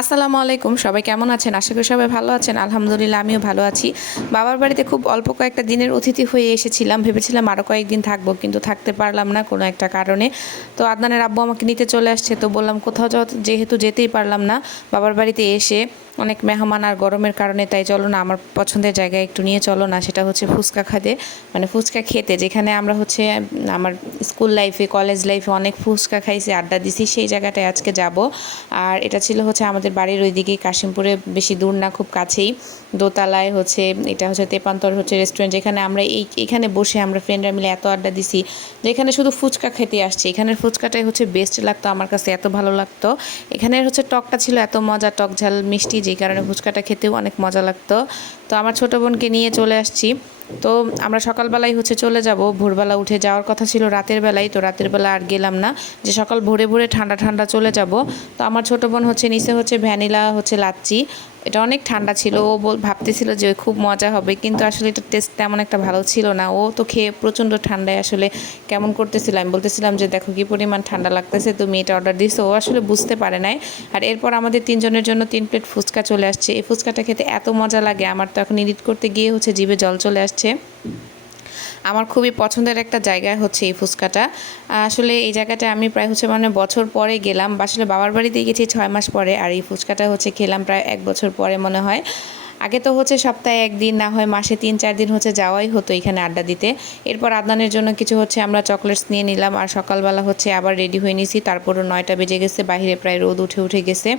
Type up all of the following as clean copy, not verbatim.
আসসালামু আলাইকুম, সবাই কেমন আছেন? আশা করি সবাই ভালো আছেন। আলহামদুলিল্লাহ আমিও ভালো আছি। বাবার বাড়িতে খুব অল্প কয়েকটা দিনের অতিথি হয়ে এসেছিলাম, ভেবেছিলাম আরও কয়েকদিন থাকবো, কিন্তু থাকতে পারলাম না কোনো একটা কারণে। তো আদনানের আব্বু আমাকে নিতে চলে আসছে, তো বললাম কোথাও যাওয়া, যেহেতু যেতেই পারলাম না বাবার বাড়িতে এসে, অনেক মেহমান আর গরমের কারণে, তাই চলো না আমার পছন্দের জায়গায় একটু নিয়ে চলো না। সেটা হচ্ছে ফুচকা খাতে, মানে ফুচকা খেতে, যেখানে আমরা হচ্ছে আমার স্কুল লাইফে কলেজ লাইফে অনেক ফুচকা খাইছি, আড্ডা দিছি, সেই জায়গাটায় আজকে যাব। আর এটা ছিল হচ্ছে আমাদের বাড়ির ওইদিকে কাশিমপুরে, বেশি দূর না, খুব কাছেই, দোতলায় হচ্ছে, এটা হচ্ছে তেপান্তর হচ্ছে রেস্টুরেন্ট, যেখানে আমরা এখানে বসে আমরা ফ্রেন্ডরা মিলে এত আড্ডা দিছি, যেখানে শুধু ফুচকা খেতে আসছি। এখানের ফুচকাটাই হচ্ছে বেস্ট লাগতো আমার কাছে, এত ভালো লাগতো। এখানের হচ্ছে টকটা ছিল এত মজা, টক ঝাল মিষ্টি, যেই কারণে ফুচকাটা খেতেও অনেক মজা লাগতো। তো আমার ছোটো বোনকে নিয়ে চলে আসছি। তো আমরা সকালবেলায় হচ্ছে চলে যাব, ভোরবেলা উঠে যাওয়ার কথা ছিল রাতের বেলায়, তো রাতের বেলা আর গেলাম না, যে সকাল ভোরে ভোরে ঠান্ডা ঠান্ডা চলে যাব। তো আমার ছোটো বোন হচ্ছে নিচে হচ্ছে ভ্যানিলা হচ্ছে লাচ্ছি, এটা অনেক ঠান্ডা ছিল, ও ভাবতেছিল যে খুব মজা হবে, কিন্তু আসলে এটা টেস্ট তেমন একটা ভালো ছিল না। ও তো খেয়ে প্রচণ্ড ঠান্ডায় আসলে কেমন করতেছিল, আমি বলতেছিলাম যে দেখো কি পরিমাণ ঠান্ডা লাগতেছে, তুমি এটা অর্ডার দিছো, ও আসলে বুঝতে পারে নাই। আর এরপর আমাদের তিনজনের জন্য 3 প্লেট ফুচকা চলে আসছে। এই ফুচকাটা খেতে এত মজা লাগে, আমার তো এখন এডিট করতে গিয়ে হচ্ছে জিভে জল চলে আসছে। আমার খুবই পছন্দের একটা জায়গা হচ্ছে এই ফুচকাটা। আসলে এই জায়গাটা আমি প্রায় হচ্ছে মানে বছর পরে গেলাম, আসলে বাবার বাড়িতে গেছি 6 মাস পরে, আর এই ফুচকাটা হচ্ছে খেলাম প্রায় 1 বছর পরে মনে হয়। আগে তো হচ্ছে সপ্তাহে একদিন, না হয় মাসে 3-4 দিন হচ্ছে যাওয়াই হতো এখানে আড্ডা দিতে। এরপর আদনানের জন্য কিছু হচ্ছে আমরা চকলেটস নিয়ে নিলাম, আর সকালবেলা হচ্ছে আবার রেডি হয়ে নিয়েছি, তারপরও 9টা বেজে গেছে, বাইরে প্রায় রোদ উঠে উঠে গেছে।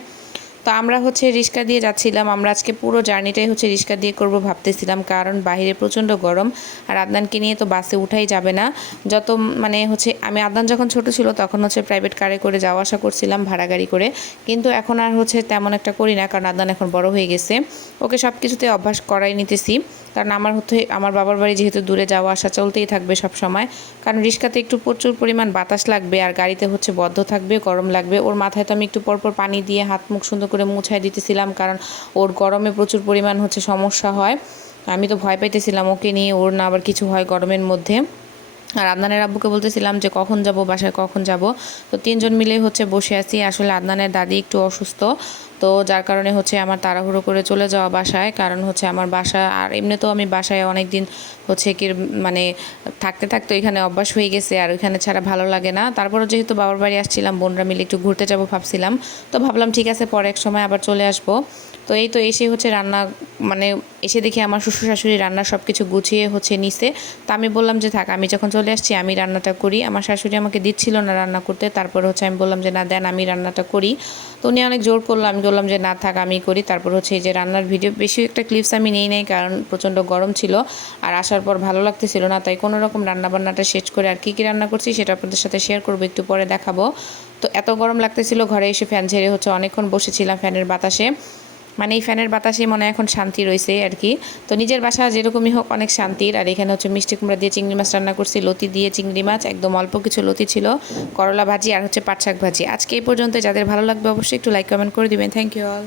তো আমরা হচ্ছে রিক্সা দিয়ে যাচ্ছিলাম, আমরা আজকে পুরো জার্নিটাই হচ্ছে রিক্সা দিয়ে করব ভাবতেছিলাম, কারণ বাইরে প্রচণ্ড গরম, আর আদনানকে নিয়ে তো বাসে উঠাই যাবে না। যত মানে হচ্ছে আমি আদনান যখন ছোট ছিল তখন হচ্ছে প্রাইভেট কারে করে যাওয়া আসা করছিলাম, ভাড়া গাড়ি করে, কিন্তু এখন আর হচ্ছে তেমন একটা করি না, কারণ আদনান এখন বড় হয়ে গেছে, ওকে সব কিছুতে অভ্যাস করাই নিতেছি। কারণ আমার বাবার বাড়ি যেহেতু দূরে, যাওয়া আসা চলতেই থাকবে সব সময়, কারণ রিক্সাতে একটু প্রচুর পরিমাণ বাতাস লাগবে, আর গাড়িতে হচ্ছে বদ্ধ থাকবে, গরম লাগবে। ওর মাথায় তো আমি একটু পরপর পানি দিয়ে হাত মুখ সুন্দর করে মুছাই দিতেছিলাম, কারণ ওর গরমে প্রচুর পরিমাণ হচ্ছে সমস্যা হয়। আমি তো ভয় পাইতেছিলাম ওকে নিয়ে, ওর না আবার কিছু হয় গরমের মধ্যে। আর আদনানের আব্বুকে বলতেছিলাম যে কখন যাব বাসায়, কখন যাব। তো তিনজন মিলে হচ্ছে বসে আছি। আসলে আদনানের দাদি একটু অসুস্থ, তো যার কারণে হচ্ছে আমার তাড়াহুড়ো করে চলে যাওয়া বাসায়, কারণ হচ্ছে আমার বাসা, আর এমনিতেও আমি বাসায় অনেক দিন হচ্ছে কি মানে থাকতে থাকতে এখানে অভ্যাস হয়ে গেছে, আর ওইখানে ছাড়া ভালো লাগে না। তারপরও যেহেতু বাবার বাড়ি আসছিলাম, বোনরা মিলে একটু ঘুরতে যাব ভাবছিলাম, তো ভাবলাম ঠিক আছে পরে এক সময় আবার চলে আসবো। তো এই তো এসে হচ্ছে রান্না, মানে এসে দেখি আমার শ্বশুর শাশুড়ি রান্না সব কিছু গুছিয়ে হচ্ছে নিছে। তো আমি বললাম যে থাক, আমি যখন চলে আসছি আমি রান্নাটা করি। আমার শাশুড়ি আমাকে দিচ্ছিল না রান্না করতে, তারপর হচ্ছে আমি বললাম যে না দেন আমি রান্নাটা করি। তো উনি অনেক জোর করলো, আমি বললাম যে না থাক আমি করি। তারপর হচ্ছে এই যে রান্নার ভিডিও বেশি একটা ক্লিপস আমি নেই নাই, কারণ প্রচণ্ড গরম ছিল, আর আসার পর ভালো লাগতেছিল না, তাই কোনো রকম রান্নাবান্নাটা শেষ করে আর কী কী রান্না করছি সেটা আপনাদের সাথে শেয়ার করবো, একটু পরে দেখাবো। তো এত গরম লাগতেছিল, ঘরে এসে ফ্যান ঝেড়ে হচ্ছে অনেকক্ষণ বসেছিলাম ফ্যানের বাতাসে, মানে এই ফ্যানের বাতাসে মনে এখন শান্তি রয়েছে আর কি। তো নিজের বাসা যেরকমই হোক অনেক শান্তির। আর এখানে হচ্ছে মিষ্টি কুমড়া দিয়ে চিংড়ি মাছ রান্না করছি, লতি দিয়ে চিংড়ি মাছ, একদম অল্প কিছু লতি ছিল, করলা ভাজি আর হচ্ছে পাট শাক ভাজি। আজকে এই পর্যন্ত, যাদের ভালো লাগবে অবশ্যই একটু লাইক কমেন্ট করে দিবেন। Thank you all.